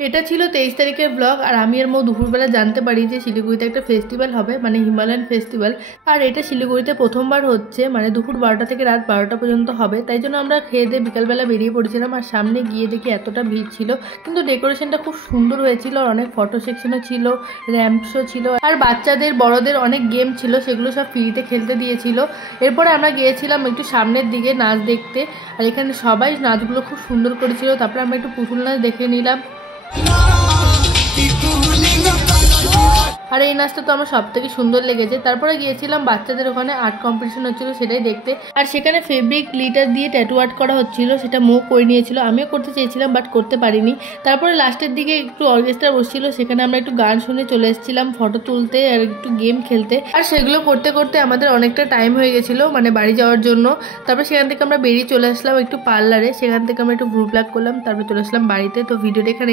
এটা ছিল 23 তারিখের ব্লগ। আর আমি আর মৌ দুপুরবেলা জানতে পারি যে শিলিগুড়িতে একটা ফেস্টিভ্যাল হবে, মানে হিমালয়ান ফেস্টিভ্যাল। আর এটা শিলিগুড়িতে প্রথমবার হচ্ছে, মানে দুপুর 12টা থেকে রাত 12টা পর্যন্ত হবে। তাই জন্য আমরা খেয়ে দিয়ে বিকালবেলা বেরিয়ে পড়েছিলাম। আর সামনে গিয়ে দেখি এতটা ভিড় ছিল, কিন্তু ডেকোরেশনটা খুব সুন্দর হয়েছিল। আর অনেক ফটো সেকশনও ছিল, র্যাম্প শো ছিল, আর বাচ্চাদের বড়দের অনেক গেম ছিল, সেগুলো সব ফ্রিতে খেলতে দিয়েছিল। এরপরে আমরা গিয়েছিলাম একটু সামনের দিকে নাচ দেখতে। আর এখানে সবাই নাচগুলো খুব সুন্দর করেছিল। তারপরে আমরা একটু পুতুল নাচ দেখে নিলাম। আর এই নাচটা তো আমার সব থেকে সুন্দর লেগেছে। তারপরে গিয়েছিলাম বাচ্চাদের ওখানে আর্ট কম্পিটিশন হচ্ছিল, সেটাই দেখতে। আর সেখানে ফেব্রিক গ্লিটার দিয়ে ট্যাটু আর্ট করা হচ্ছিল, সেটা মৌ করে নিয়েছিল। আমিও করতে চেয়েছিলাম বাট করতে পারিনি। তারপরে লাস্টের দিকে একটু অর্কেস্ট্রা বসছিল, সেখানে আমরা একটু গান শুনে চলে এসেছিলাম ফটো তুলতে আর একটু গেম খেলতে। আর সেগুলো করতে করতে আমাদের অনেকটা টাইম হয়ে গেছিলো, মানে বাড়ি যাওয়ার জন্য। তারপর সেখান থেকে আমরা বেরিয়ে চলে আসলাম একটু পার্লারে, সেখান থেকে আমরা একটু গ্রুপ প্লাগ করলাম, তারপর চলে আসলাম বাড়িতে। তো ভিডিওটা এখানে